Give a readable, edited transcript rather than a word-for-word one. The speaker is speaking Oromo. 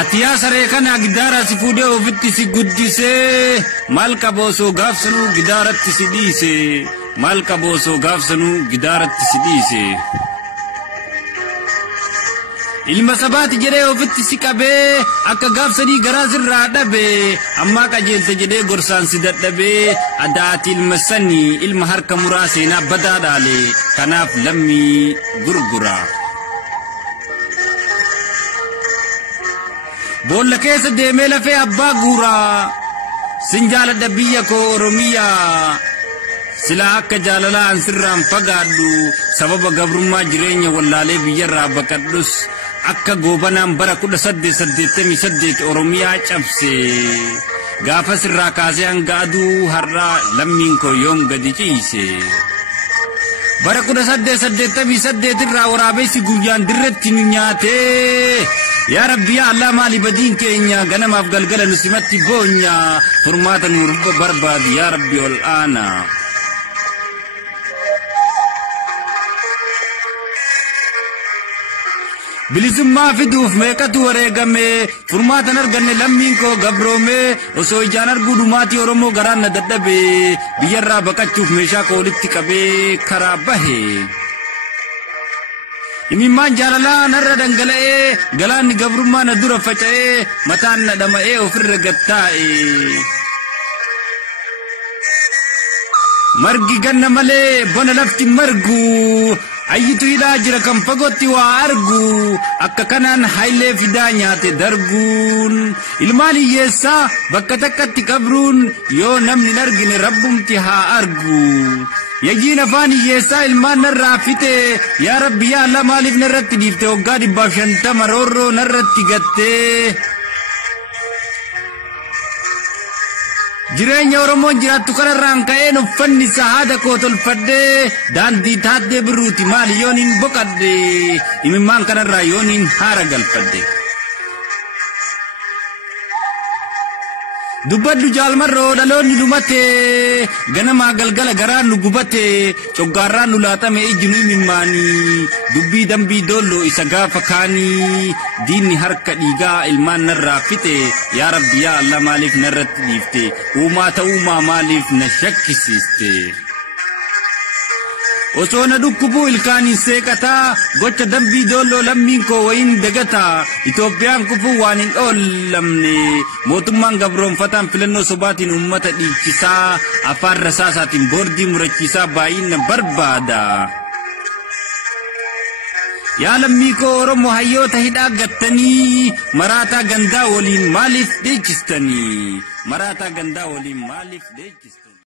atiyaa saree kana gidaara si fuudhee ofitti si guddisee maal qaboosoo gaafsanuu gidaaratti si dhiise maal qaboosoo gaafsanuu gidaaratti si dhiise. ilma sabaati jedhee ofitti si qabee akka gaafsanii garaa sirraa dhabee ammaa qajeelte jedhee gorsaan si dadhabee adaati ilma sanii ilma harka muraa seenaa badaa dhaale kanaaf lammii gurgura. boolla keessa deemee lafee abbaa guuraa sin jaaladha biyya koo Oromiyaa silaa akka jaalalaan sirraan fagaadhu sababa gabrummaa jireenya wallaalee biyyarraa baqadhus akka goobanaan bara 1888 Oromiyaa cabse gaafa sirraa kaasee hanga aduu har'aa lammiin koo yoom gadi ciise. bara 1888 irraa waraabessi guyyaan dirretti nu nyaatee yaa rabbi yaa Allah maali badiin keenya ganamaaf galgala nu simatti boonya furmaata nu barbaadi yaa rabbi ol aana. bilisummaa fiduuf meeqatu wareegame furmaatan arganne lammiin koo gabroome osoo ijaan arguu dhumaatii Oromoo garaan na dadhabe biyyarraa baqachuuf meeshaa koo walitti qabee karaa bahe. imimmaan jaalalaa narra dhangala'ee galaanni gabrummaa na dura faca'ee mataan na dhama'ee ofirra gattaa'e. margi ganna malee bona lafti margu ayyitu hidhaa jira kan fagootti waa argu akka kanaan hailee fidaa nyaate darguun ilmaan hiyyeessaa bakka takkatti qabruun yoo namni argine rabbumti haa argu. yajiin afaan hiyyeessaa ilmaan narraa fite yaa rabbi yaa Allah maaliif narratti dhiifte waggaa 150 roorroo narratti gattee. jireenya Oromoon jiraattu kanarraan ka'een uffanni sahaada koo tolfadhee daandii taaddee birruuti maali yooniin boqadhe imimmaan kanarraa yooniin haara galfadhe. dubbaddu jaalmarroo dhaloonni dhumate ganamaa galgala garaan nu gubate coggaarraan nu laaxame ijji nu imimmaanii dubbii dambii doolloo isa gaafa kaanii diinni harka dhiigaa ilmaan narraa fite yaa rabbi yaa Allah maaliif narratti dhiifte uumaa ta'uumaa maaliif na shakkisiiste. osoo na dhukkubuu ilkaaniin seeqataa gocha dambii doolloo lammiin koo wayin dagataa Itoophiyaan kufuu waan hin oollamne mootummaan gabroonfataan filannoo sobaatiin uummata dhiichisaa afaan rasaasaatiin boordii murachiisaa baay'ina barbaada. yaa lammii koo Oromoo hayyoota hidhaa gattanii maraataa gandaa waliin maaliif dheechistanii maraataa gandaa waliin maaliif dheechistanii.